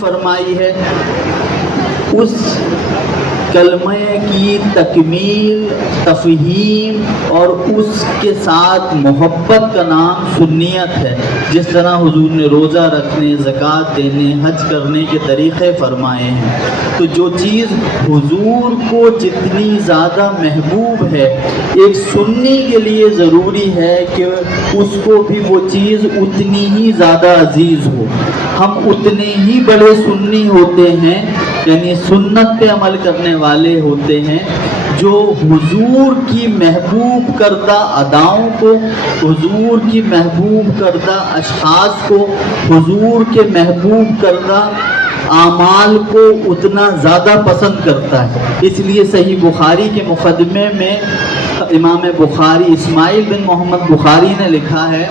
فرمائی ہے اس کلمہ کی تکمیل، تفہیم اور اس کے ساتھ محبت کا نام سنیت ہے۔ جس طرح حضور نے روزہ رکھنے، زکوٰۃ دینے، حج کرنے کے طریقے فرمائے ہیں، تو جو چیز حضور کو جتنی زیادہ محبوب ہے، ایک سنی کے لیے ضروری ہے کہ اس کو بھی وہ چیز اتنی ہی زیادہ عزیز ہو۔ ہم اتنے ہی بڑے سنی ہوتے ہیں، یعنی سنت پہ عمل کرنے والے ہوتے ہیں، جو حضور کی محبوب کردہ اداؤں کو، حضور کی محبوب کردہ اشخاص کو، حضور کے محبوب کردہ اعمال کو اتنا زیادہ پسند کرتا ہے۔ اس لیے صحیح بخاری کے مقدمے میں امام بخاری اسماعیل بن محمد بخاری نے لکھا ہے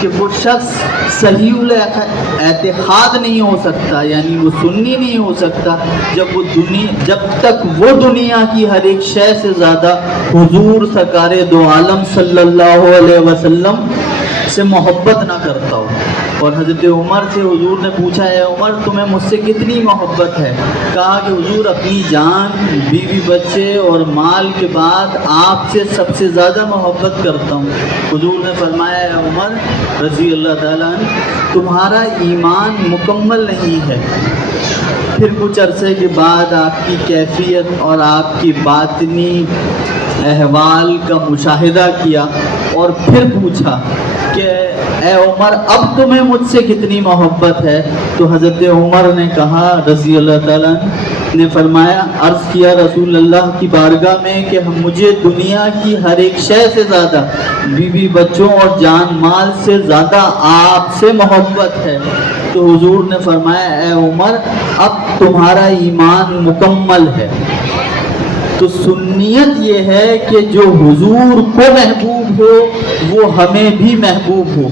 کہ وہ شخص صحیح الاعتقاد نہیں ہو سکتا، یعنی وہ سنی نہیں ہو سکتا جب تک وہ دنیا کی ہر ایک شے سے زیادہ حضور سرکار دو عالم صلی اللہ علیہ وسلم سے محبت نہ کرتا ہو۔ اور حضرت عمر سے حضور نے پوچھا، ہے عمر تمہیں مجھ سے کتنی محبت ہے؟ کہا کہ حضور اپنی جان، بیوی بچے اور مال کے بعد آپ سے سب سے زیادہ محبت کرتا ہوں۔ حضور نے فرمایا، ہے عمر رضی اللہ تعالیٰ عنہ، تمہارا ایمان مکمل نہیں ہے۔ پھر کچھ عرصے کے بعد آپ کی کیفیت اور آپ کی باطنی احوال کا مشاہدہ کیا اور پھر پوچھا کہ اے عمر اب تمہیں مجھ سے کتنی محبت ہے؟ تو حضرت عمر نے کہا رضی اللہ تعالیٰ نے فرمایا، عرض کیا رسول اللہ کی بارگاہ میں کہ مجھے دنیا کی ہر ایک شے سے زیادہ، بیوی بچوں اور جان مال سے زیادہ آپ سے محبت ہے۔ تو حضور نے فرمایا، اے عمر اب تمہارا ایمان مکمل ہے۔ تو سنیت یہ ہے کہ جو حضور کو محبوب ہو وہ ہمیں بھی محبوب ہو۔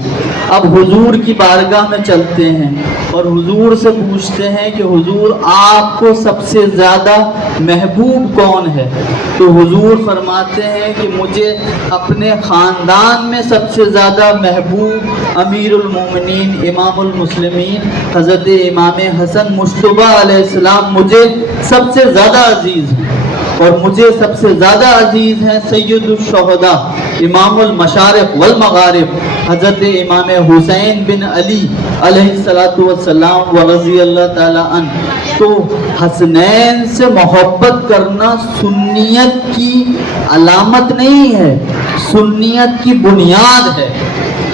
اب حضور کی بارگاہ میں چلتے ہیں اور حضور سے پوچھتے ہیں کہ حضور آپ کو سب سے زیادہ محبوب کون ہے؟ تو حضور فرماتے ہیں کہ مجھے اپنے خاندان میں سب سے زیادہ محبوب امیر المومنین امام المسلمین حضرت امام حسن مجتبیٰ علیہ السلام مجھے سب سے زیادہ عزیز ہیں، اور مجھے سب سے زیادہ عزیز ہیں سید الشہداء امام المشارق والمغارب حضرت امام حسین بن علی علیہ السلام ورضی اللہ تعالیٰ عنہ۔ تو حسنین سے محبت کرنا سنیت کی علامت نہیں ہے، سنیت کی بنیاد ہے۔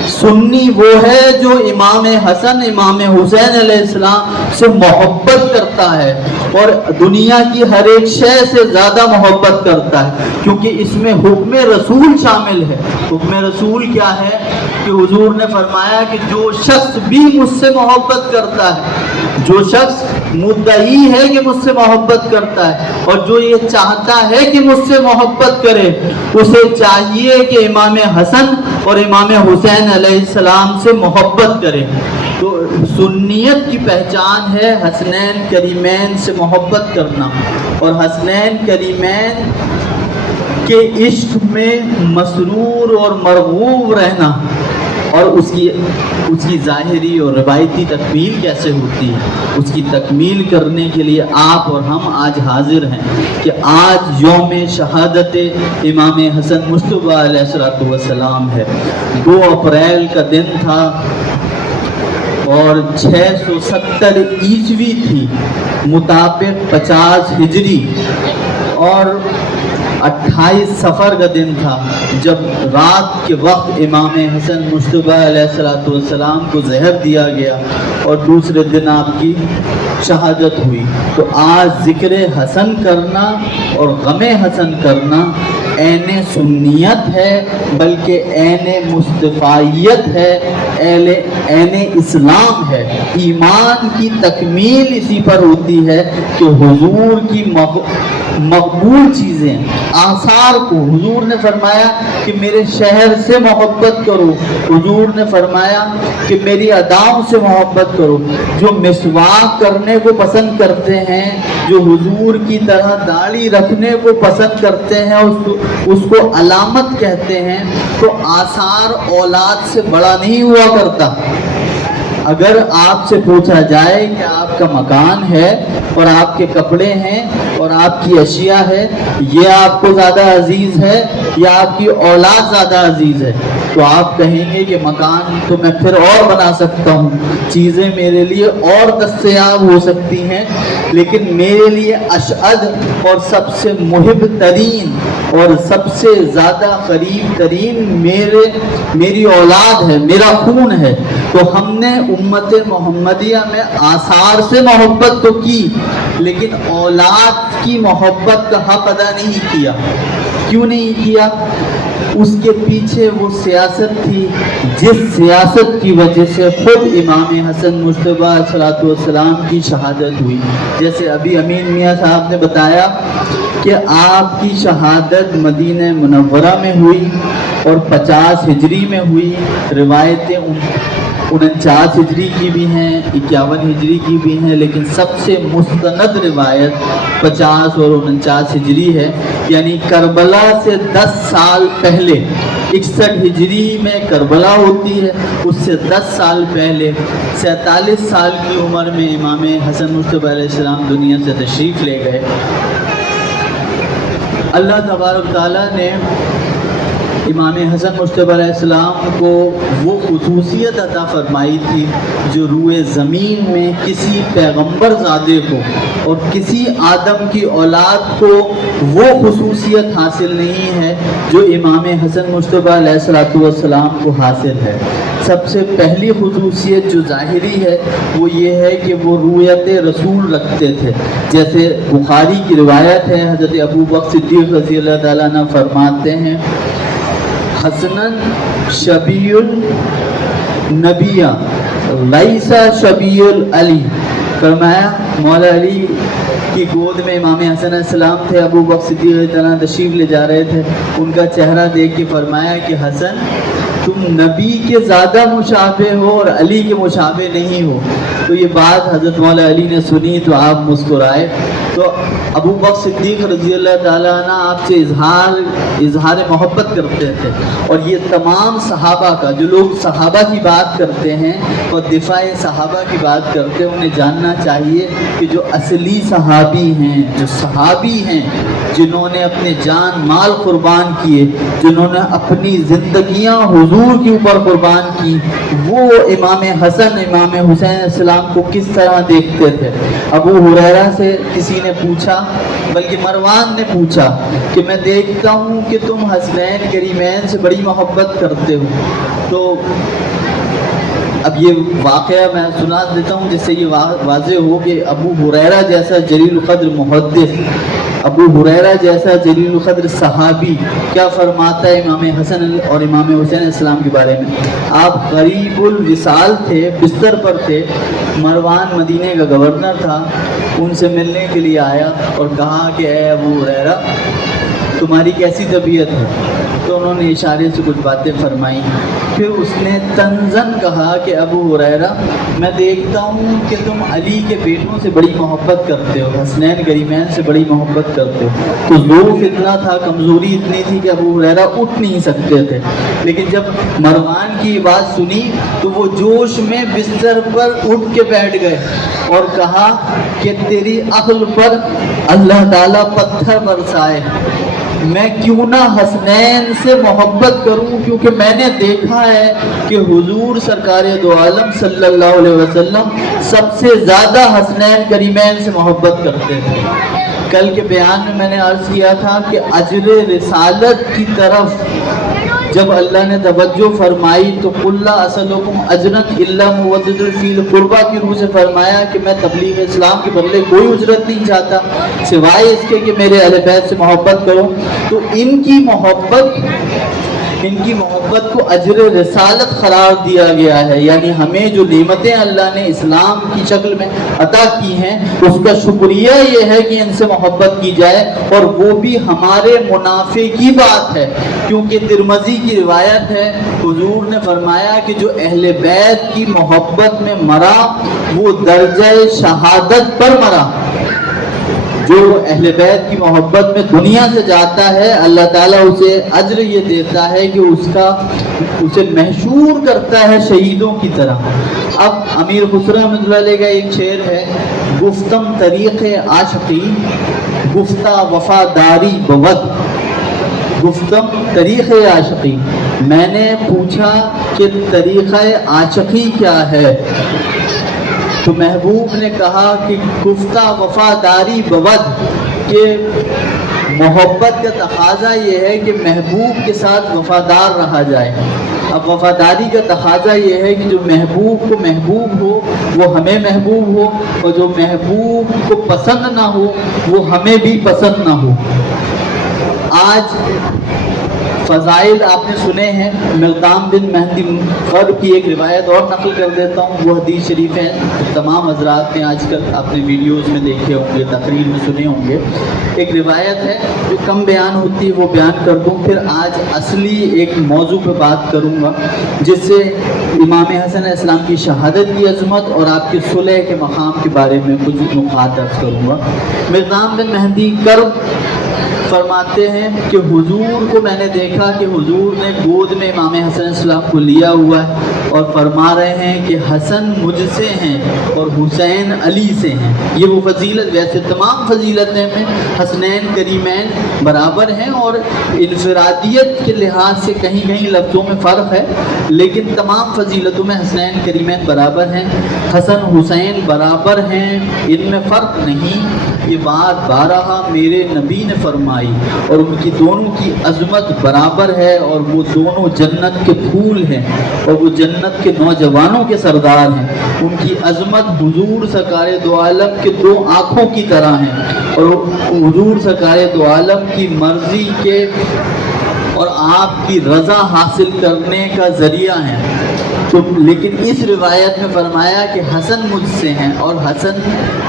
سنی وہ ہے جو امام حسن امام حسین علیہ السلام سے محبت کرتا ہے اور دنیا کی ہر ایک شے سے زیادہ محبت کرتا ہے، کیونکہ اس میں حکم رسول شامل ہے۔ حکم رسول کیا ہے کہ حضور نے فرمایا کہ جو شخص بھی مجھ سے محبت کرتا ہے، جو شخص مدعی ہے کہ مجھ سے محبت کرتا ہے اور جو یہ چاہتا ہے کہ مجھ سے محبت کرے، اسے چاہیے کہ امام حسن اور امام حسین علیہ السلام سے محبت کرے۔ تو سنیت کی پہچان ہے حسنین کریمین سے محبت کرنا اور حسنین کریمین کے عشق میں مسرور اور مرغوب رہنا۔ اور اس کی ظاہری اور روایتی تکمیل کیسے ہوتی ہے، اس کی تکمیل کرنے کے لیے آپ اور ہم آج حاضر ہیں کہ آج یوم شہادت امام حسن مجتبیٰ علیہ السلام ہے۔ 2 اپریل کا دن تھا اور 670 عیسوی تھی مطابق 50 ہجری، اور 28 صفر کا دن تھا جب رات کے وقت امام حسن مجتبیٰ علیہ السلام کو زہر دیا گیا اور دوسرے دن آپ کی شہادت ہوئی۔ تو آج ذکر حسن کرنا اور غم حسن کرنا عین سنیت ہے، بلکہ عین مصطفیت ہے، عین اسلام ہے۔ ایمان کی تکمیل اسی پر ہوتی ہے کہ حضور کی مقبول چیزیں، آثار کو، حضور نے فرمایا کہ میرے شہر سے محبت کرو، حضور نے فرمایا کہ میری اداؤں سے محبت کرو۔ جو مسواک کرنے کو پسند کرتے ہیں، جو حضور کی طرح داڑھی رکھنے کو پسند کرتے ہیں، اس کو علامت کہتے ہیں۔ تو آثار اولاد سے بڑا نہیں ہوا کرتا، اگر آپ سے پوچھا جائے کہ آپ کا مکان ہے اور آپ کے کپڑے ہیں اور آپ کی اشیاء ہے، یہ آپ کو زیادہ عزیز ہے یا آپ کی اولاد زیادہ عزیز ہے، تو آپ کہیں گے کہ مکان تو میں پھر اور بنا سکتا ہوں، چیزیں میرے لیے اور دستیاب ہو سکتی ہیں، لیکن میرے لیے اشعد اور سب سے محب ترین اور سب سے زیادہ قریب ترین میری اولاد ہے، میرا خون ہے۔ تو ہم نے امت محمدیہ میں آثار سے محبت تو کی، لیکن اولاد کی محبت کا حق ادا نہیں کیا۔ کیوں نہیں کیا؟ اس کے پیچھے وہ سیاست تھی جس سیاست کی وجہ سے خود امام حسن مجتبیٰ صلاۃ والسلام کی شہادت ہوئی۔ جیسے ابھی امین میاں صاحب نے بتایا کہ آپ کی شہادت مدینہ منورہ میں ہوئی اور 50 ہجری میں ہوئی۔ روایتیں 49 ہجری کی بھی ہیں، 51 ہجری کی بھی ہیں، لیکن سب سے مستند روایت 50 اور 49 ہجری ہے، یعنی کربلا سے 10 سال پہلے 61 ہجری میں کربلا ہوتی ہے، اس سے 10 سال پہلے 47 سال کی عمر میں امام حسن مجتبیٰ علیہ السلام دنیا سے تشریف لے گئے۔ اللہ تبارک تعالیٰ نے امام حسن مجتبیٰ علیہ السلام کو وہ خصوصیت عطا فرمائی تھی جو روئے زمین میں کسی پیغمبر زادے کو اور کسی آدم کی اولاد کو وہ خصوصیت حاصل نہیں ہے جو امام حسن مجتبیٰ علیہ السلام کو حاصل ہے۔ سب سے پہلی خصوصیت جو ظاہری ہے وہ یہ ہے کہ وہ رویت رسول رکھتے تھے۔ جیسے بخاری کی روایت ہے، حضرت ابو بکر صدیق رضی اللہ تعالیٰ عنہ فرماتے ہیں، حسناً شبیہ النبی لیس شبیہ العلی، فرمایا مولا علی کی گود میں امام حسن علیہ السلام تھے، ابو بکر صدیق رضی اللہ عنہ تشریف لے جا رہے تھے، ان کا چہرہ دیکھ کے فرمایا کہ حسن تم نبی کے زیادہ مشابہ ہو اور علی کے مشابہ نہیں ہو۔ تو یہ بات حضرت مولا علی نے سنی تو آپ مسکرائے۔ تو ابو بکر صدیق رضی اللہ تعالیٰ عنہ آپ سے اظہار محبت کرتے تھے، اور یہ تمام صحابہ کا، جو لوگ صحابہ کی بات کرتے ہیں اور دفاع صحابہ کی بات کرتے ہیں، انہیں جاننا چاہیے کہ جو اصلی صحابی ہیں، جو صحابی ہیں، جنہوں نے اپنے جان مال قربان کیے، جنہوں نے اپنی زندگیاں حضور کے اوپر قربان کی، وہ امام حسن امام حسین علیہ السلام کو کس طرح دیکھتے تھے۔ ابو ہریرہ سے کسی نے پوچھا، بلکہ مروان نے پوچھا کہ میں دیکھتا ہوں کہ تم حسنین کریمین سے بڑی محبت کرتے ہو، تو اب یہ واقعہ میں سنا دیتا ہوں جس سے یہ واضح ہو کہ ابو ہریرہ جیسا جلیل القدر محدث، ابو ہریرہ جیسا جلیل القدر صحابی کیا فرماتا ہے امام حسن اور امام حسین علیہ السلام کے بارے میں۔ آپ قریب الوصال تھے، بستر پر تھے، مروان مدینے کا گورنر تھا، ان سے ملنے کے لیے آیا اور کہا کہ اے ابو ہریرہ تمہاری کیسی طبیعت ہے؟ تو انہوں نے اشارے سے کچھ باتیں فرمائیں، پھر اس نے تنزن کہا کہ ابو ہریرہ میں دیکھتا ہوں کہ تم علی کے بیٹوں سے بڑی محبت کرتے ہو، حسنین کریمین سے بڑی محبت کرتے ہو۔ تو ضعف اتنا تھا، کمزوری اتنی تھی کہ ابو ہریرہ اٹھ نہیں سکتے تھے، لیکن جب مروان کی بات سنی تو وہ جوش میں بستر پر اٹھ کے بیٹھ گئے اور کہا کہ تیری عقل پر اللہ تعالیٰ پتھر برسائے، میں کیوں نہ حسنین سے محبت کروں، کیونکہ میں نے دیکھا ہے کہ حضور سرکار دو عالم صلی اللہ علیہ وسلم سب سے زیادہ حسنین کریمین سے محبت کرتے تھے۔ کل کے بیان میں میں نے عرض کیا تھا کہ اجر رسالت کی طرف جب اللہ نے توجہ فرمائی تو قُلْ لَا أَسْأَلُكُمْ أَجْرًا إِلَّا مَوَدَّةً فِي الْقُرْبَى کی روح سے فرمایا کہ میں تبلیغ اسلام کے بدلے کوئی اجرت نہیں چاہتا سوائے اس کے کہ میرے اہل بیت سے محبت کرو۔ تو ان کی محبت کو اجر رسالت قرار دیا گیا ہے، یعنی ہمیں جو نعمتیں اللہ نے اسلام کی شکل میں عطا کی ہیں اس کا شکریہ یہ ہے کہ ان سے محبت کی جائے، اور وہ بھی ہمارے منافع کی بات ہے، کیونکہ ترمذی کی روایت ہے حضور نے فرمایا کہ جو اہل بیت کی محبت میں مرا وہ درجہ شہادت پر مرا۔ جو اہل بیت کی محبت میں دنیا سے جاتا ہے اللہ تعالیٰ اسے اجر یہ دیتا ہے کہ اس کا اسے محشور کرتا ہے شہیدوں کی طرح۔ اب امیر خسرو رحمۃ اللہ علیہ کا ایک شعر ہے، گفتم طریق عاشقی گفتہ وفاداری بود، گفتم طریق عاشقی، میں نے پوچھا کہ طریقہ عاشقی کیا ہے، تو محبوب نے کہا کہ گفتہ وفاداری بود، کہ محبت کا تقاضا یہ ہے کہ محبوب کے ساتھ وفادار رہا جائے۔ اب وفاداری کا تقاضا یہ ہے کہ جو محبوب کو محبوب ہو وہ ہمیں محبوب ہو، اور جو محبوب کو پسند نہ ہو وہ ہمیں بھی پسند نہ ہو۔ آج فضائل آپ نے سنے ہیں، مقدام بن مہدی غرب کی ایک روایت اور نقل کر دیتا ہوں، وہ حدیث شریف ہے، تمام حضرات نے آج کل آپ نے ویڈیوز میں دیکھے ہوں گے، تقریر میں سنے ہوں گے۔ ایک روایت ہے جو کم بیان ہوتی ہے وہ بیان کر دوں، پھر آج اصلی ایک موضوع پہ بات کروں گا جس سے امام حسن علیہ السلام کی شہادت کی عظمت اور آپ کے صلح کے مقام کے بارے میں کچھ نکات عرض کروں گا۔ مقدام بن مہدی کرب فرماتے ہیں کہ حضور کو میں نے دیکھا کہ حضور نے گود میں امام حسن علیہ السلام کو لیا ہوا ہے اور فرما رہے ہیں کہ حسن مجھ سے ہیں اور حسین علی سے ہیں۔ یہ وہ فضیلت، ویسے تمام فضیلتیں میں حسنین کریمین برابر ہیں اور انفرادیت کے لحاظ سے کہیں کہیں لفظوں میں فرق ہے، لیکن تمام فضیلتوں میں حسنین کریمین برابر ہیں، حسن حسین برابر ہیں، ان میں فرق نہیں۔ یہ بات بارہا میرے نبی نے فرمائی اور ان کی دونوں کی عظمت برابر ہے، اور وہ دونوں جنت کے پھول ہیں اور وہ جنت کے نوجوانوں کے سردار ہیں۔ ان کی عظمت حضور سرکار دو عالم کے دو آنکھوں کی طرح ہیں، اور حضور سرکار دو عالم کی مرضی کے اور آپ کی رضا حاصل کرنے کا ذریعہ ہیں۔ تو لیکن اس روایت میں فرمایا کہ حسن مجھ سے ہیں، اور حسن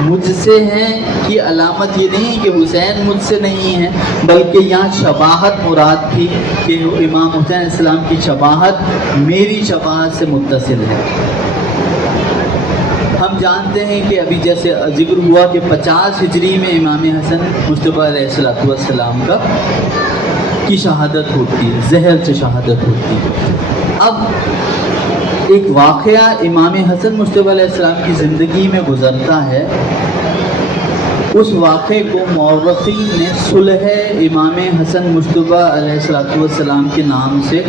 مجھ سے ہیں کی علامت یہ نہیں کہ حسین مجھ سے نہیں ہیں، بلکہ یہاں شباہت مراد تھی کہ امام حسین علیہ السلام کی شباہت میری شباہت سے متصل ہے۔ ہم جانتے ہیں کہ ابھی جیسے ذکر ہوا کہ 50 ہجری میں امام حسن مصطفیٰ علیہ السلام کا کی شہادت ہوتی ہے، زہر سے شہادت ہوتی ہے۔ اب ایک واقعہ امام حسن مصطفیٰ علیہ السلام کی زندگی میں گزرتا ہے، اس واقعے کو مورخین نے صلح امام حسن مصطفیٰ علیہ السلام کے نام سے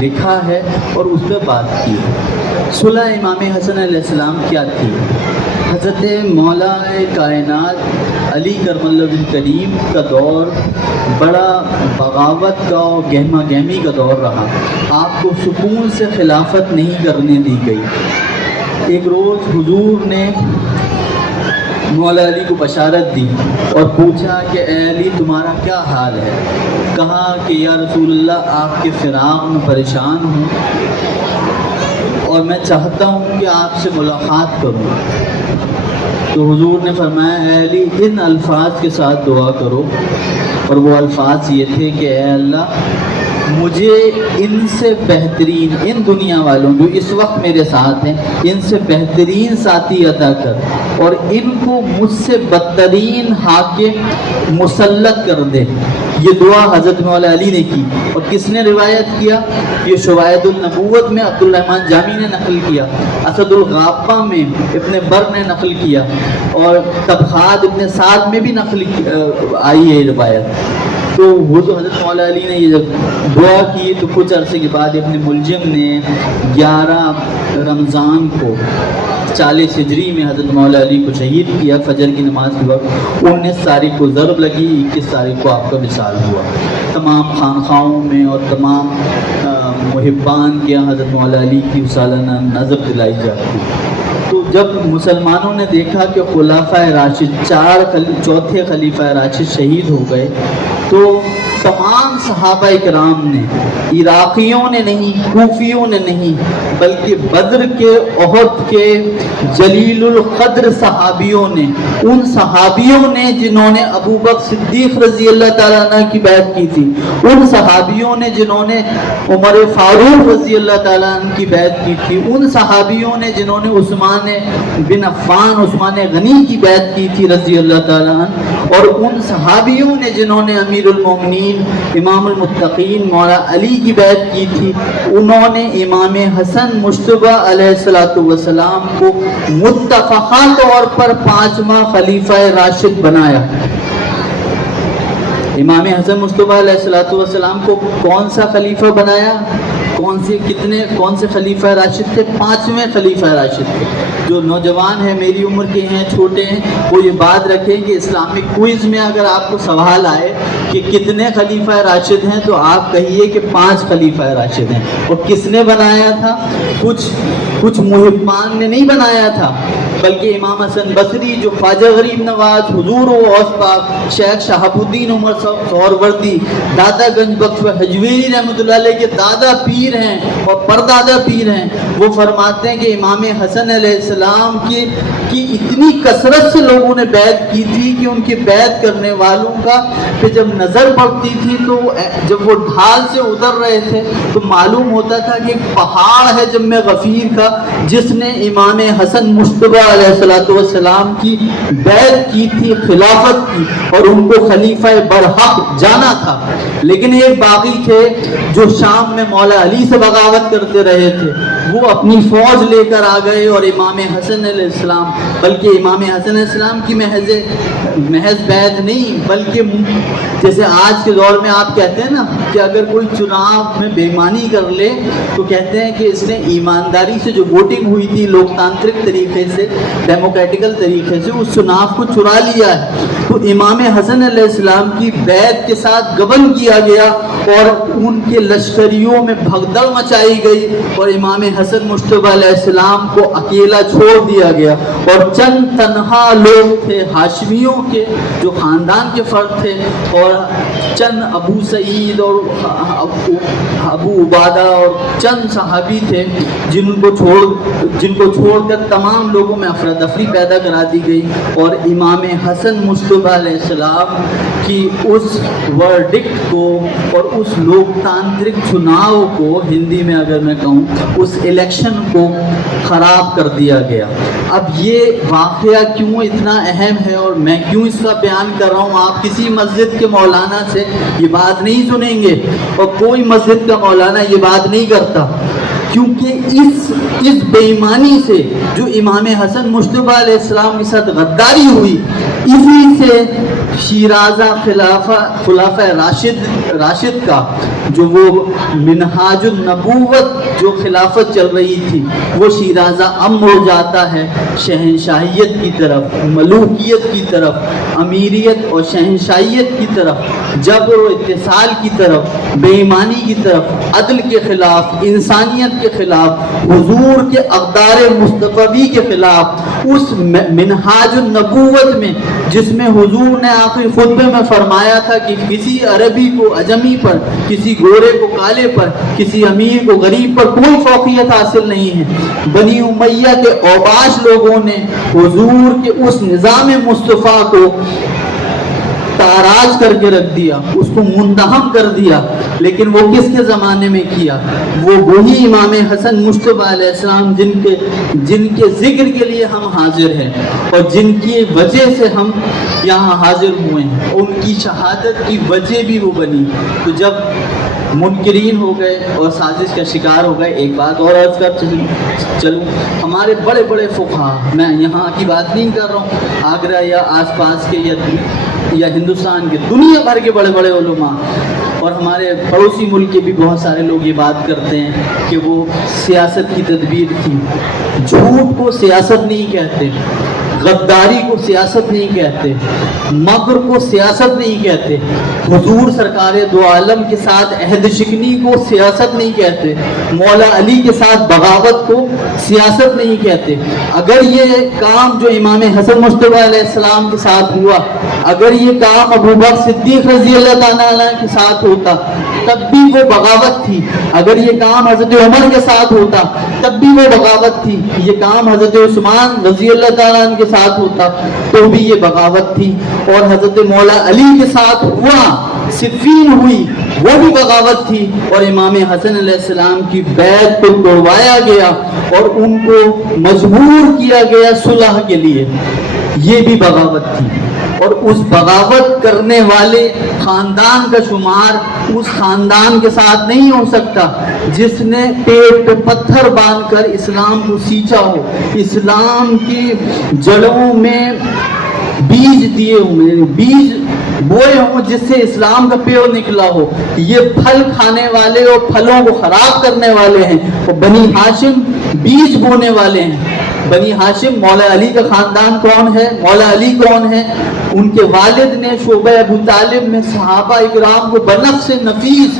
لکھا ہے اور اس پہ بات کی ہے۔ صلح امام حسن علیہ السلام کیا تھی؟ حضرت مولا کائنات علی کرم اللہ وجہ کریم کا دور بڑا بغاوت کا اور گہما گہمی کا دور رہا، آپ کو سکون سے خلافت نہیں کرنے دی گئی۔ ایک روز حضور نے مولا علی کو بشارت دی اور پوچھا کہ اے علی تمہارا کیا حال ہے؟ کہا کہ یا رسول اللہ آپ کے فراق میں پریشان ہوں اور میں چاہتا ہوں کہ آپ سے ملاقات کروں۔ تو حضور نے فرمایا اے علی ان الفاظ کے ساتھ دعا کرو، اور وہ الفاظ یہ تھے کہ اے اللہ مجھے ان سے بہترین، ان دنیا والوں جو اس وقت میرے ساتھ ہیں ان سے بہترین ساتھی عطا کر، اور ان کو مجھ سے بدترین حاکم مسلط کر دے۔ یہ دعا حضرت مولا علی نے کی، اور کس نے روایت کیا؟ یہ شواہد النبوت میں عبد الرحمن جامی نے نقل کیا، اسد الغابہ میں ابن بر نے نقل کیا، اور طبقات ابن سعد میں بھی نقل آئی ہے روایت۔ تو وہ تو حضرت مولا علی نے یہ جب دعا کی تو کچھ عرصے کے بعد ابن ملجم نے 11 رمضان کو 40 ہجری میں حضرت مولا علی کو شہید کیا فجر کی نماز کے وقت۔ 19 تاریخ کو ضرب لگی، 21 تاریخ کو آپ کا وصال ہوا۔ تمام خانقاہوں میں اور تمام محبان کے حضرت مولا علی کی سالانہ نظر دلائی جاتی۔ تو جب مسلمانوں نے دیکھا کہ خلفائے راشد چوتھے خلیفہ راشد شہید ہو گئے، تو تمام صحابہ کرام نے، عراقیوں نے نہیں، کوفیوں نے نہیں، بلکہ بدر کے، احد کے جلیل القدر صحابیوں نے، ان صحابیوں نے جنہوں نے ابو بکر صدیق رضی اللہ تعالیٰ عنہ کی بیعت کی تھی، ان صحابیوں نے جنہوں نے عمر فاروق رضی اللہ تعالیٰ عنہ کی بیعت کی تھی، ان صحابیوں نے جنہوں نے عثمان بن عفان، عثمان غنی کی بیعت کی تھی رضی اللہ تعالیٰ عنہ، اور ان صحابیوں نے جنہوں نے امیر المومنین المتقین، امام المتقین مولا علی کی بیعت کی تھی، انہوں نے امام حسن مجتبیٰ علیہ السلام کو متفقہ طور پر 5واں خلیفہ راشد بنایا۔ امام حسن مجتبیٰ علیہ السلام کو کون سا خلیفہ بنایا؟ کون سے خلیفہ راشد تھے؟ 5ویں خلیفہ راشد تھے۔ جو نوجوان ہیں، میری عمر کے ہیں، چھوٹے ہیں، وہ یہ بات رکھیں کہ اسلامک کوئز میں اگر آپ کو سوال آئے کہ کتنے خلیفہ راشد ہیں تو آپ کہیے کہ 5 خلیفہ راشد ہیں۔ اور کس نے بنایا تھا؟ کچھ محبان نے نہیں بنایا تھا، بلکہ امام حسن بصری جو خواجہ غریب نواز، حضور و غوث پاک شیخ شہاب الدین عمر سہروردی، دادا گنج بخش حجویری رحمۃ اللہ علیہ کے دادا پیر ہیں اور پردادا پیر ہیں، وہ فرماتے ہیں کہ امام حسن علیہ السلام کی اتنی کثرت سے لوگوں نے بیعت کی تھی کہ ان کے بیعت کرنے والوں کا پہ جب نظر پڑتی تھی تو جب وہ ڈھال سے اتر رہے تھے تو معلوم ہوتا تھا کہ ایک پہاڑ ہے جم غفیر کا جس نے امام حسن مجتبیٰ علیہ السلام کی بیعت کی تھی، خلافت کی، اور ان کو خلیفہ برحق جانا تھا۔ لیکن ایک باقی تھے جو شام میں مولا علی سے بغاوت کرتے رہے تھے، وہ اپنی فوج لے کر آ گئے اور امام حسن علیہ السلام، بلکہ امام حسن علیہ السلام کی محض بیعت نہیں، بلکہ جیسے آج کے دور میں آپ کہتے ہیں نا کہ اگر کوئی چناؤ میں بے ایمانی کر لے تو کہتے ہیں کہ اس نے ایمانداری سے جو ووٹنگ ہوئی تھی لوکتانترک طریقے سے، ڈیموکریٹیکل طریقے سے، اس چناؤ کو چرا لیا ہے۔ تو امام حسن علیہ السلام کی بیعت کے ساتھ گبن کیا گیا اور ان کے لشکریوں میں بھگدڑ مچائی گئی اور امام حسن مجتبیٰ علیہ السلام کو اکیلا چھوڑ دیا گیا، اور چند تنہا لوگ تھے ہاشمیوں کے جو خاندان کے فرد تھے، اور چند ابو سعید اور ابو عبادہ اور چند صحابی تھے جن کو چھوڑ کر تمام لوگوں میں افراتفری پیدا کرا دی گئی، اور امام حسن مجتبیٰ علیہ السلام کی اس ورڈکٹ کو اور اس لوکتانترک چناؤ کو، ہندی میں اگر میں کہوں اس الیکشن کو خراب کر دیا گیا۔ اب یہ واقعہ کیوں اتنا اہم ہے اور میں کیوں اس کا بیان کر رہا ہوں؟ آپ کسی مسجد کے مولانا سے یہ بات نہیں سنیں گے، اور کوئی مسجد کا مولانا یہ بات نہیں کرتا، کیونکہ اس بے ایمانی سے جو امام حسن مجتبیٰ علیہ السلام کے ساتھ غداری ہوئی، اسی سے شیرازہ خلافہ راشد کا جو وہ منہاج النبوت جو خلافت چل رہی تھی وہ شیرازہ ہو جاتا ہے شہنشاہیت کی طرف، ملوکیت کی طرف، امیریت اور شہنشاہیت کی طرف، جبر و اتصال کی طرف، بے ایمانی کی طرف، عدل کے خلاف، انسانیت کے خلاف، حضور کے اقدار مصطفی کے خلاف، اس منہاج النبوت میں جس میں حضور نے آخری خطبے میں فرمایا تھا کہ کسی عربی کو عجمی پر، کسی گورے کو کالے پر، کسی امیر کو غریب پر کوئی فوقیت حاصل نہیں ہے۔ بنی امیہ کے اوباش لوگوں نے حضور کے اس نظام مصطفیٰ کو تاراج کر کے رکھ دیا، اس کو مندہم کر دیا، لیکن وہ کس کے زمانے میں کیا؟ وہ وہی امام حسن مجتبیٰ علیہ السلام جن کے ذکر کے لیے ہم حاضر ہیں اور جن کی وجہ سے ہم یہاں حاضر ہوئے ہیں، ان کی شہادت کی وجہ بھی وہ بنی۔ تو جب منکرین ہو گئے اور سازش کا شکار ہو گئے، ایک بات اور عرض کر چلوں، ہمارے بڑے بڑے فقہا، میں یہاں کی بات نہیں کر رہا ہوں، آگرہ یا آس پاس کے یا ہندوستان کے، دنیا بھر کے بڑے بڑے علماء اور ہمارے پڑوسی ملک کے بھی بہت سارے لوگ یہ بات کرتے ہیں کہ وہ سیاست کی تدبیر تھی۔ جھوٹ کو سیاست نہیں کہتے، غداری کو سیاست نہیں کہتے، مکر کو سیاست نہیں کہتے، حضور سرکار دو عالم کے ساتھ عہد شکنی کو سیاست نہیں کہتے، مولا علی کے ساتھ بغاوت کو سیاست نہیں کہتے۔ اگر یہ کام جو امام حسن مجتبیٰ علیہ السلام کے ساتھ ہوا، اگر یہ کام ابوبکر صدیق رضی اللہ تعالیٰ عنہ کے ساتھ ہوتا تب بھی وہ بغاوت تھی، اگر یہ کام حضرت عمر کے ساتھ ہوتا تب بھی وہ بغاوت تھی، یہ کام حضرت عثمان رضی اللہ تعالیٰ عنہ کے ساتھ ہوتا تو بھی یہ بغاوت تھی، اور حضرت مولا علی کے ساتھ ہوا، صفین ہوئی، وہ بھی بغاوت تھی، اور امام حسن علیہ السلام کی بیعت کو توڑوایا گیا اور ان کو مجبور کیا گیا صلح کے لیے، یہ بھی بغاوت تھی۔ اور اس بغاوت کرنے والے خاندان کا شمار اس خاندان کے ساتھ نہیں ہو سکتا جس نے پیٹ پہ پتھر باندھ کر اسلام کو سینچا ہو، اسلام کی جڑوں میں بیج دیے ہوں، بیج بوئے ہوں جس سے اسلام کا پیڑ نکلا ہو۔ یہ پھل کھانے والے اور پھلوں کو خراب کرنے والے ہیں، اور بنی ہاشم بیج بونے والے ہیں۔ بنی ہاشم، مولا علی کا خاندان کون ہے؟ مولا علی کون ہے؟ ان کے والد نے شعبہ ابو طالب میں صحابہ اکرام کو بنفس نفیس،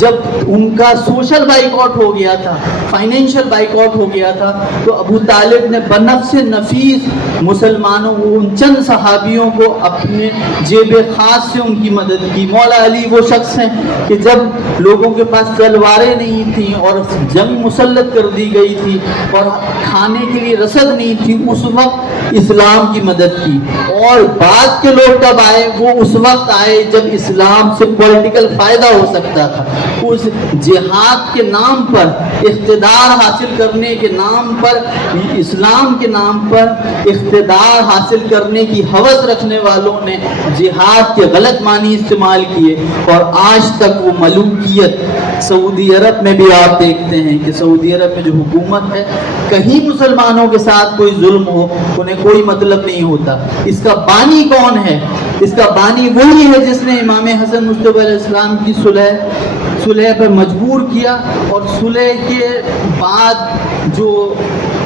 جب ان کا سوشل بائیکاٹ ہو گیا تھا، فائنینشیل بائیکاٹ ہو گیا تھا، تو ابو طالب نے بنفس نفیس مسلمانوں کو، ان چند صحابیوں کو اپنے جیب خاص سے ان کی مدد کی۔ مولا علی وہ شخص ہیں کہ جب لوگوں کے پاس تلواریں نہیں تھیں اور جنگ مسلط کر دی گئی تھی اور کھانے کے لیے رسد نہیں تھی، اس وقت اسلام کی مدد کی۔ اور بعد کے لوگ کب آئے؟ وہ اس وقت آئے جب اسلام سے پولیٹیکل فائدہ ہو سکتا تھا۔ اس جہاد کے نام پر، اقتدار حاصل کرنے کے نام پر، اسلام کے نام پر اقتدار حاصل کرنے کی ہوس رکھنے والوں نے جہاد کے غلط معنی استعمال کیے، اور آج تک وہ ملوکیت سعودی عرب میں بھی آپ دیکھتے ہیں کہ سعودی عرب میں جو حکومت ہے، کہیں مسلمانوں کے ساتھ کوئی ظلم ہو انہیں کوئی مطلب نہیں ہوتا۔ اس کا بانی کون ہے؟ اس کا بانی وہی ہے جس نے امام حسن مصطفیٰ علیہ السلام کی صلح پر مجبور کیا، اور صلح کے بعد جو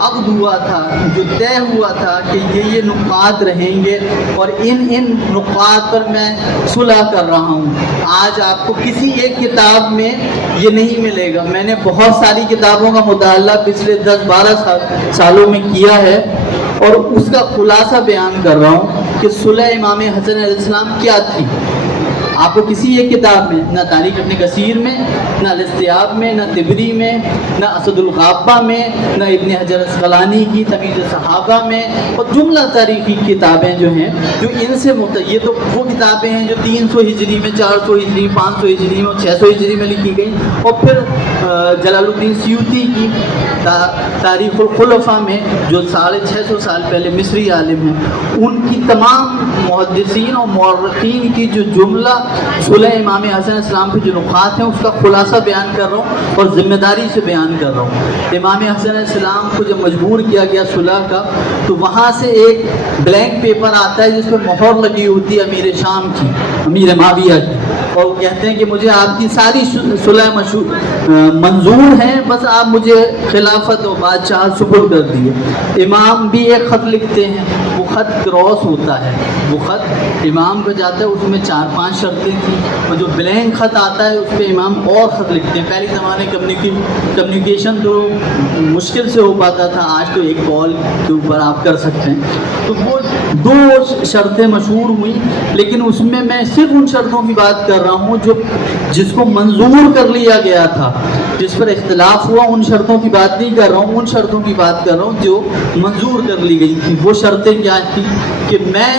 عقد ہوا تھا، جو طے ہوا تھا کہ یہ نقاط رہیں گے اور ان نقاط پر میں صلح کر رہا ہوں۔ آج آپ کو کسی ایک کتاب میں یہ نہیں ملے گا۔ میں نے بہت ساری کتابوں کا مطالعہ پچھلے 10-12 سالوں میں کیا ہے، اور اس کا خلاصہ بیان کر رہا ہوں کہ صلح امام حسن علیہ السلام کیا تھی۔ آپ کو کسی ایک کتاب میں، نہ تاریخ ابن کثیر میں، نہ الاستیاب میں، نہ طبری میں، نہ اسد الغابہ میں، نہ ابن حجر اسقلانی کی تمیز صحابہ میں، اور جملہ تاریخی کتابیں جو ہیں جو ان سے یہ تو وہ کتابیں ہیں جو 300 ہجری میں، 400 ہجری، 500 ہجری میں اور 600 ہجری میں لکھی گئی، اور پھر جلال الدین سیوطی کی تاریخ الخلفاء میں جو 650 سال پہلے مصری عالم ہیں، ان کی تمام محدثین اور مورخین کی جو جملہ صلح امام حسن اسلام کے جو نقاط ہیں اس کا خلاصہ بیان کر رہا ہوں اور ذمہ داری سے بیان کر رہا ہوں۔ امام حسن السلام کو جب مجبور کیا گیا صلح کا، تو وہاں سے ایک بلینک پیپر آتا ہے جس پہ مہر لگی ہوتی ہے امیر شام کی، امیر معاویہ کی، اور وہ کہتے ہیں کہ مجھے آپ کی ساری صلح منظور ہیں، بس آپ مجھے خلافت اور بادشاہ سپرد کر دیے۔ امام بھی ایک خط لکھتے ہیں، وہ خط کراس ہوتا ہے، وہ خط امام کو جاتا ہے، اس میں 4-5 شرطیں تھیں، اور جو بلینک خط آتا ہے اس پہ امام اور خط لکھتے ہیں۔ پہلے زمانے کمیونیکیشن تو مشکل سے ہو پاتا تھا، آج تو ایک کال کے اوپر آپ کر سکتے ہیں۔ تو وہ 2 شرطیں مشہور ہوئیں، لیکن اس میں صرف ان شرطوں کی بات کر رہا ہوں جس کو منظور کر لیا گیا تھا، جس پر اختلاف ہوا، ان شرطوں کی بات نہیں کر رہا ہوں، ان شرطوں کی بات کر رہا ہوں جو منظور کر لی گئی تھی۔ وہ شرطیں کیا تھیں کہ میں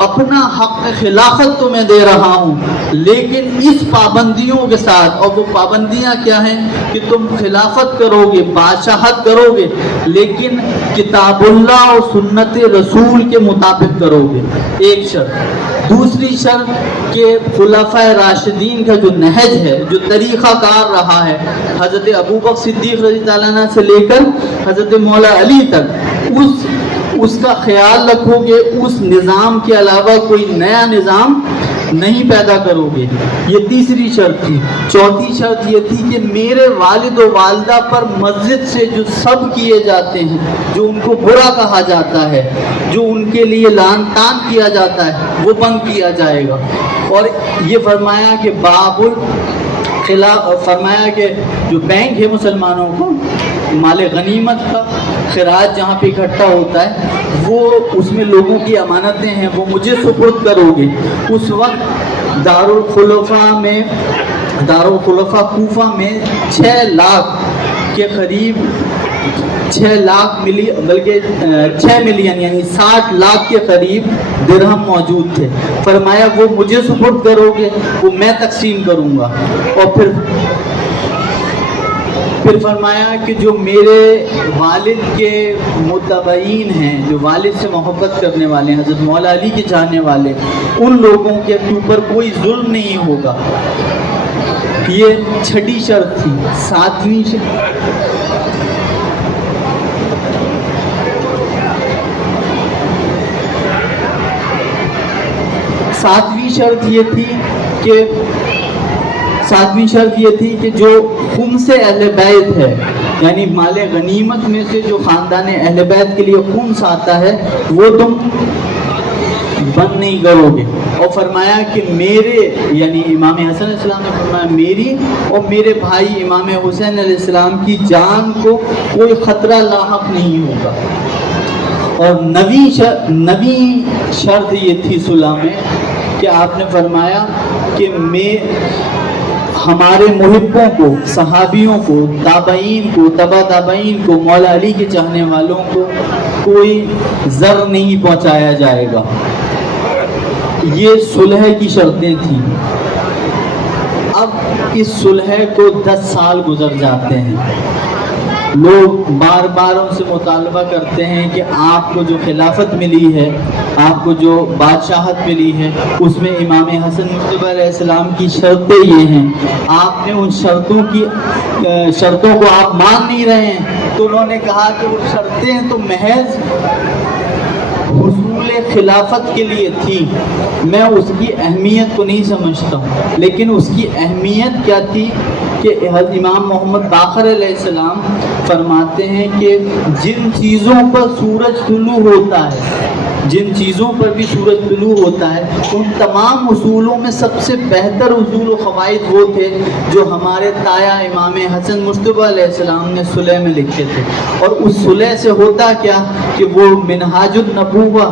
اپنا حق خلافت تو میں دے رہا ہوں، لیکن اس پابندیوں کے ساتھ، اور وہ پابندیاں کیا ہیں کہ تم خلافت کرو گے، بادشاہت کرو گے، لیکن کتاب اللہ اور سنت رسول کے مطابق کرو گے، ایک شرط۔ دوسری شرط کہ خلفائے راشدین کا جو نہج ہے، جو طریقہ کار رہا ہے، حضرت ابوبکر صدیق رضی اللہ عنہ سے لے کر حضرت مولا علی تک، اس کا خیال رکھو گے، اس نظام کے علاوہ کوئی نیا نظام نہیں پیدا کرو گے، یہ تیسری شرط تھی۔ چوتھی شرط یہ تھی کہ میرے والد و والدہ پر مسجد سے جو سب کیے جاتے ہیں، جو ان کو برا کہا جاتا ہے، جو ان کے لیے لعن طعن کیا جاتا ہے، وہ بند کیا جائے گا۔ اور یہ فرمایا کہ فرمایا کہ جو بینک ہے مسلمانوں کو، مال غنیمت کا خراج جہاں پہ اکٹھا ہوتا ہے، وہ اس میں لوگوں کی امانتیں ہیں، وہ مجھے سپرد کرو گے۔ اس وقت دارالخلفاء کوفہ میں 6 لاکھ کے قریب 6 لاکھ بلکہ 6 ملین یعنی 60 لاکھ کے قریب درہم موجود تھے۔ فرمایا وہ مجھے سپرد کرو گے، وہ میں تقسیم کروں گا۔ اور پھر پھر فرمایا کہ جو میرے والد کے متبعین ہیں، جو والد سے محبت کرنے والے ہیں، حضرت مولا علی کے چاہنے والے، ان لوگوں کے اوپر کوئی ظلم نہیں ہوگا۔ یہ چھٹی شرط تھی۔ ساتویں شرط یہ تھی کہ جو خمس اہل بیت ہے، یعنی مال غنیمت میں سے جو خاندان اہل بیت کے لیے خمس آتا ہے وہ تم بند نہیں کرو گے۔ اور فرمایا کہ میرے، یعنی امام حسن علیہ السلام نے فرمایا میری اور میرے بھائی امام حسین علیہ السلام کی جان کو کوئی خطرہ لاحق نہیں ہوگا۔ اور نویں شرط یہ تھی صلح میں کہ آپ نے فرمایا کہ میں ہمارے محبوں کو، صحابیوں کو، تابعین کو، تبع تابعین کو، مولا علی کے چاہنے والوں کو کوئی ضرر نہیں پہنچایا جائے گا۔ یہ صلح کی شرطیں تھیں۔ اب اس صلح کو 10 سال گزر جاتے ہیں۔ لوگ بار بار ان سے مطالبہ کرتے ہیں کہ آپ کو جو خلافت ملی ہے، آپ کو جو بادشاہت ملی ہے، اس میں امام حسن مصطفیٰ علیہ السلام کی شرطیں یہ ہیں، آپ نے ان شرطوں کو آپ مان نہیں رہے ہیں۔ تو انہوں نے کہا کہ وہ شرطیں تو محض حصول خلافت کے لیے تھی، میں اس کی اہمیت کو نہیں سمجھتا ہوں۔ لیکن اس کی اہمیت کیا تھی کہ امام محمد باقر علیہ السلام فرماتے ہیں کہ جن چیزوں پر سورج طلوع ہوتا ہے، جن چیزوں پر بھی سورج طلوع ہوتا ہے، ان تمام اصولوں میں سب سے بہتر اصول و قواعد وہ تھے جو ہمارے تایا امام حسن مصطفیٰ علیہ السلام نے صلح میں لکھے تھے۔ اور اس صلح سے ہوتا کیا کہ وہ منہاج النبوہ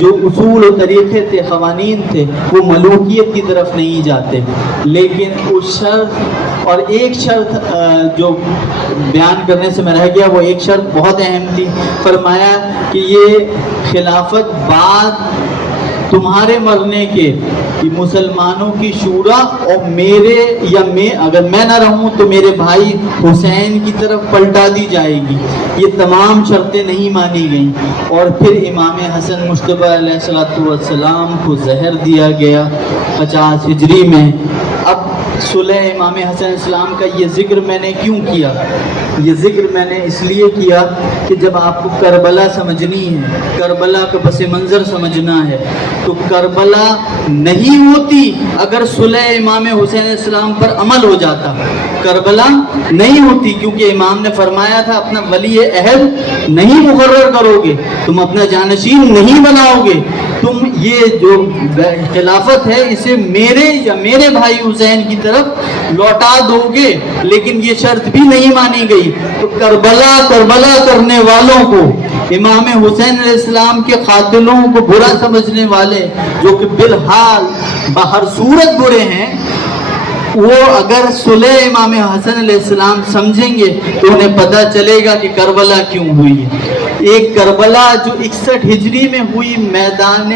جو اصول و طریقے تھے، قوانین تھے، وہ ملوکیت کی طرف نہیں جاتے۔ لیکن اس شرط، اور ایک شرط جو بیان کرنے سے میں رہ گیا، وہ ایک شرط بہت اہم تھی۔ فرمایا کہ یہ خلافت بعد تمہارے مرنے کے مسلمانوں کی شورا اور میرے، یا میں اگر میں نہ رہوں تو میرے بھائی حسین کی طرف پلٹا دی جائے گی۔ یہ تمام شرطیں نہیں مانی گئیں۔ اور پھر امام حسن مصطفیٰ علیہ السلام کو زہر دیا گیا 50 ہجری میں۔ اب صلح امام حسن علیہ السلام کا یہ ذکر میں نے کیوں کیا؟ یہ ذکر میں نے اس لیے کیا کہ جب آپ کو کربلا سمجھنی ہے، کربلا کا پس منظر سمجھنا ہے، تو کربلا نہیں ہوتی اگر صلح امام حسین علیہ السلام پر عمل ہو جاتا۔ کربلا نہیں ہوتی کیونکہ امام نے فرمایا تھا اپنا ولی عہد نہیں مقرر کرو گے، تم اپنا جانشین نہیں بناؤ گے، تم یہ جو خلافت ہے اسے میرے یا میرے بھائی حسین کی طرف لوٹا دو گے۔ لیکن یہ شرط بھی نہیں مانی گئی۔ تو کربلا کرنے والوں کو، امام حسین علیہ السلام کے قاتلوں کو برا سمجھنے والے جو کہ بالحال بہر صورت برے ہیں، وہ اگر صلح امام حسن علیہ السلام سمجھیں گے تو انہیں پتہ چلے گا کہ کربلا کیوں ہوئی ہے۔ ایک کربلا جو 61 ہجری میں ہوئی میدان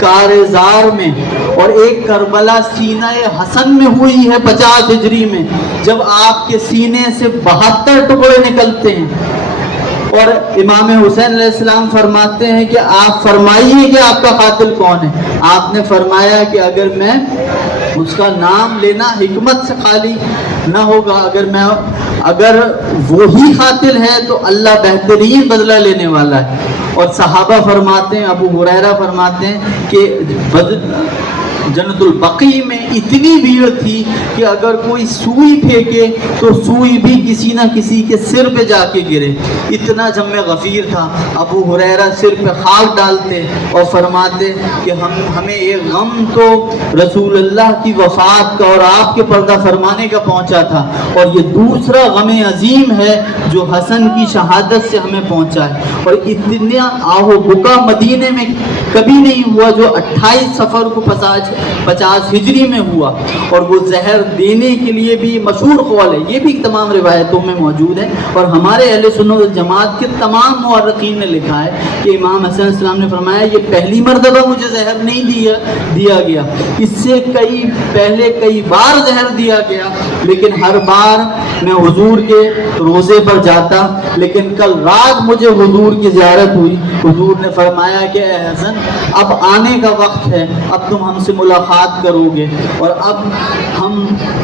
کارزار میں، اور ایک کربلا سینہ حسن میں ہوئی ہے 50 ہجری میں، جب آپ کے سینے سے 72 ٹکڑے نکلتے ہیں۔ اور امام حسین علیہ السلام فرماتے ہیں کہ آپ فرمائیے کہ آپ کا قاتل کون ہے۔ آپ نے فرمایا کہ اگر میں اس کا نام لینا حکمت سے خالی نہ ہوگا، اگر وہی قاتل ہے تو اللہ بہترین بدلہ لینے والا ہے۔ اور صحابہ فرماتے ہیں، ابو ہریرہ فرماتے ہیں کہ جنت البقیع میں اتنی بھیڑ تھی کہ اگر کوئی سوئی پھینکے تو سوئی بھی کسی نہ کسی کے سر پہ جا کے گرے، اتنا جم غفیر تھا۔ ابو ہریرہ سر پہ خاک ڈالتے اور فرماتے کہ ہمیں ایک غم تو رسول اللہ کی وفات کا اور آپ کے پردہ فرمانے کا پہنچا تھا، اور یہ دوسرا غم عظیم ہے جو حسن کی شہادت سے ہمیں پہنچا ہے۔ اور اتنا آہو بکا مدینے میں کبھی نہیں ہوا جو 28 صفر کو 50 ہجری میں ہوا۔ اور وہ زہر دینے کے لیے بھی مشہور قول ہے، یہ بھی تمام روایتوں میں موجود ہے، اور ہمارے اہل سنت والجماعت کے تمام مورخین نے لکھا ہے کہ امام حسن علیہ السلام نے فرمایا یہ پہلی مرتبہ مجھے زہر نہیں دیا گیا، اس سے کئی بار زہر دیا گیا، لیکن ہر بار میں حضور کے روزے پر جاتا، لیکن کل رات مجھے حضور کی زیارت ہوئی۔ حضور نے فرمایا کہ اے حسن، اب آنے کا وقت ہے، اب تم ہم سے ملاقات کرو گے، اور اب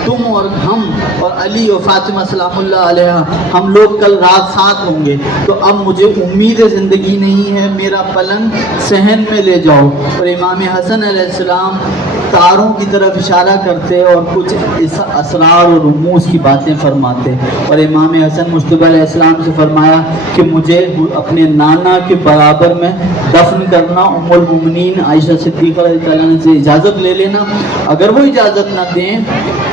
تم اور علی اور فاطمہ سلام اللہ علیہ ہم لوگ کل رات ساتھ ہوں گے، تو اب مجھے امید زندگی نہیں ہے، میرا پلنگ صحن میں لے جاؤ۔ اور امام حسن علیہ السلام تاروں کی طرف اشارہ کرتے اور کچھ اسرار اور رموز کی باتیں فرماتے، اور امام حسن مجتبی علیہ السلام سے فرمایا کہ مجھے اپنے نانا کے برابر میں دفن کرنا، ام المؤمنین عائشہ صدیقہ رضی اللہ عنہا سے اجازت لے لینا، اگر وہ اجازت نہ دیں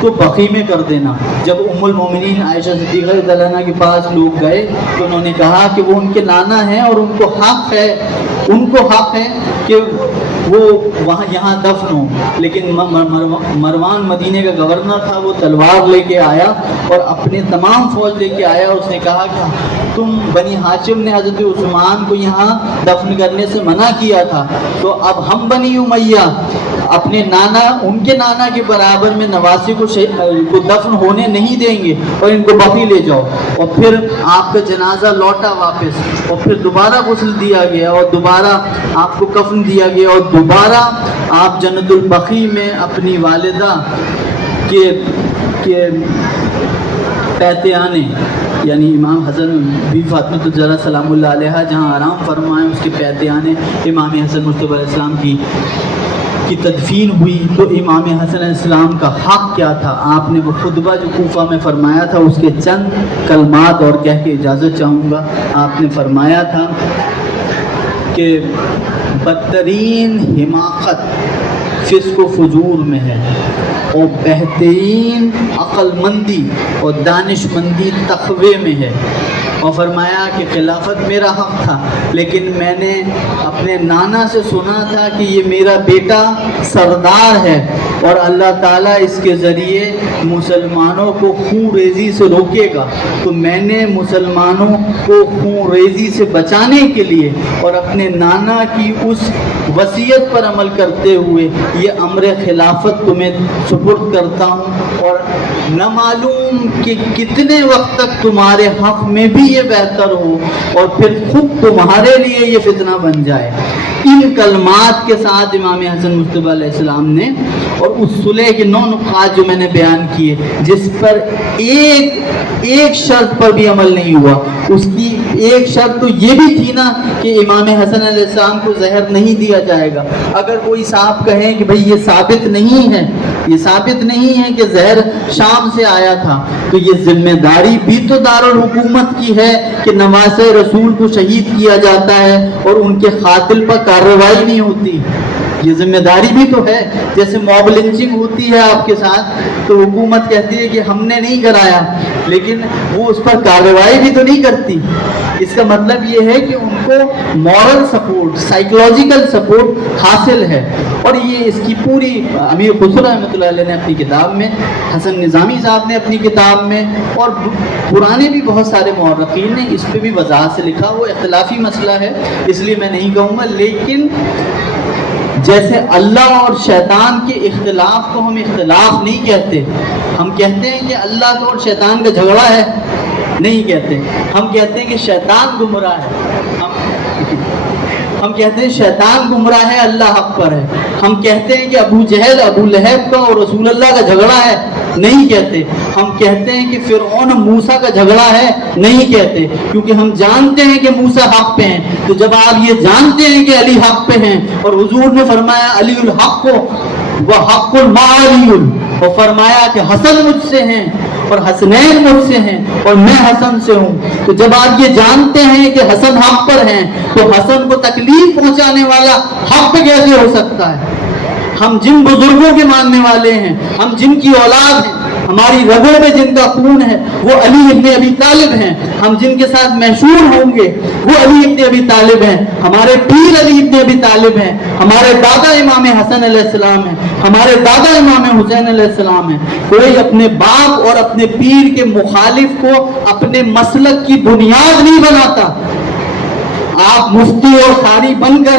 تو بقیع میں کر دینا۔ جب ام المؤمنین عائشہ صدیقہ رضی اللہ عنہا کے پاس لوگ گئے تو انہوں نے کہا کہ وہ ان کے نانا ہیں اور ان کو حق ہے کہ وہ یہاں دفن ہو، لیکن مروان مدینے کا گورنر تھا، وہ تلوار لے کے آیا اور اپنے تمام فوج لے کے آیا۔ اس نے کہا کہ تم بنی ہاشم نے حضرت عثمان کو یہاں دفن کرنے سے منع کیا تھا، تو اب ہم بنی امیہ اپنے ان کے نانا کے برابر میں نواسی کو دفن ہونے نہیں دیں گے، اور ان کو بقیع لے جاؤ۔ اور پھر آپ کا جنازہ لوٹا واپس، اور پھر دوبارہ غسل دیا گیا، اور دوبارہ آپ کو کفن دیا گیا، اور دوبارہ آپ جنت البقیع میں اپنی والدہ کے پیتیانے، یعنی امام حسن بی فاطمہ الزہرا سلام اللہ علیہ جہاں آرام فرمائے، اس کے پیتیانے امام حسن مجتبی علیہ السلام کی تدفین ہوئی۔ تو امام حسن علیہ السلام کا حق کیا تھا؟ آپ نے وہ خطبہ جو کوفہ میں فرمایا تھا، اس کے چند کلمات اور کہہ کے اجازت چاہوں گا۔ آپ نے فرمایا تھا کہ بدترین حماقت فسق و فجور میں ہے، اور بہترین عقل مندی اور دانش مندی تقوی میں ہے۔ اور فرمایا کہ خلافت میرا حق تھا، لیکن میں نے اپنے نانا سے سنا تھا کہ یہ میرا بیٹا سردار ہے، اور اللہ تعالیٰ اس کے ذریعے مسلمانوں کو خون ریزی سے روکے گا، تو میں نے مسلمانوں کو خون ریزی سے بچانے کے لیے اور اپنے نانا کی اس وصیت پر عمل کرتے ہوئے یہ امر خلافت تمہیں سپرد کرتا ہوں، اور نہ معلوم کہ کتنے وقت تک تمہارے حق میں بھی یہ بہتر ہو اور پھر خود تمہارے لیے یہ فتنہ بن جائے۔ ان کلمات کے ساتھ امام حسن مجتبی علیہ السلام نے، اور اس صلح کے 9 نقاط جو میں نے بیان کیے، جس پر ایک شرط پر بھی عمل نہیں ہوا، اس کی ایک شرط تو یہ بھی تھی نا کہ امام حسن علیہ السلام کو زہر نہیں دیا جائے گا۔ اگر کوئی صاحب کہیں کہ بھئی یہ ثابت نہیں ہے کہ زہر شام سے آیا تھا، تو یہ ذمہ داری بھی تو دارالحکومت کی ہے کہ نواسۂ رسول کو شہید کیا جاتا ہے اور ان کے قاتل پر کارروائی نہیں ہوتی۔ یہ ذمہ داری بھی تو ہے۔ جیسے موب لنچنگ ہوتی ہے آپ کے ساتھ، تو حکومت کہتی ہے کہ ہم نے نہیں کرایا، لیکن وہ اس پر کارروائی بھی تو نہیں کرتی۔ اس کا مطلب یہ ہے کہ ان کو مورل سپورٹ، سائیکولوجیکل سپورٹ حاصل ہے، اور یہ اس کی پوری امیر خسرو رحمۃ اللہ علیہ نے اپنی کتاب میں، حسن نظامی صاحب نے اپنی کتاب میں، اور پرانے بھی بہت سارے مورخین نے اس پہ بھی وضاحت سے لکھا۔ وہ اختلافی مسئلہ ہے، اس لیے میں نہیں کہوں گا، لیکن جیسے اللہ اور شیطان کے اختلاف کو ہم اختلاف نہیں کہتے، ہم کہتے ہیں کہ اللہ اور شیطان کا جھگڑا ہے، نہیں کہتے، ہم کہتے ہیں کہ شیطان گمراہ ہے، ہم کہتے ہیں شیطان گمراہ ہے، اللہ حق پر ہے۔ ہم کہتے ہیں کہ ابو جہل ابو لہب کا اور رسول اللہ کا جھگڑا ہے، نہیں کہتے۔ ہم کہتے ہیں کہ فرعون موسیٰ کا جھگڑا ہے، نہیں کہتے، کیونکہ ہم جانتے ہیں کہ موسیٰ حق پہ ہیں۔ تو جب آپ یہ جانتے ہیں کہ علی حق پہ ہیں، اور حضور نے فرمایا علی الحق کو وحق المعالی، اور فرمایا کہ حسن مجھ سے ہیں اور حسنین مجھ سے ہیں اور میں حسن سے ہوں، تو جب آپ یہ جانتے ہیں کہ حسن حق پر ہیں، تو حسن کو تکلیف پہنچانے والا حق پہ کیسے ہو سکتا ہے؟ ہم جن بزرگوں کے ماننے والے ہیں، ہم جن کی اولاد ہیں، ہماری رگوں میں جن کا خون ہے، وہ علی ابن ابی طالب ہیں۔ ہم جن کے ساتھ محشور ہوں گے وہ علی ابن ابی طالب ہیں، ہمارے پیر علی ابن ابی طالب ہیں، ہمارے دادا امام حسن علیہ السلام ہیں، ہمارے دادا امام حسین علیہ السلام ہیں۔ کوئی اپنے باپ اور اپنے پیر کے مخالف کو اپنے مسلک کی بنیاد نہیں بناتا۔ آپ مفتی اور قاری بن کر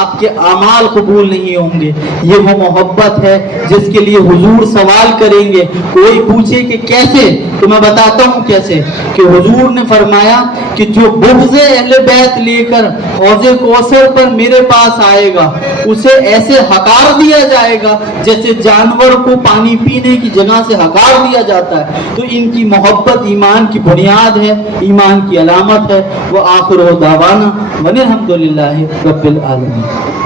آپ کے اعمال قبول نہیں ہوں گے۔ یہ وہ محبت ہے جس کے لیے حضور سوال کریں گے۔ کوئی پوچھے کہ کیسے، تو میں بتاتا ہوں کیسے، کہ حضور نے فرمایا کہ جو بغض اہل بیت لے کر حوض کوثر پر میرے پاس آئے گا اسے ایسے حقار دیا جائے گا جیسے جانور کو پانی پینے کی جگہ سے حقار دیا جاتا ہے۔ تو ان کی محبت ایمان کی بنیاد ہے، ایمان کی علامت ہے۔ وآخر دعوانا وَالْحَمْدُ لِلَّهِ رَبِّ الْعَالَمِينَ۔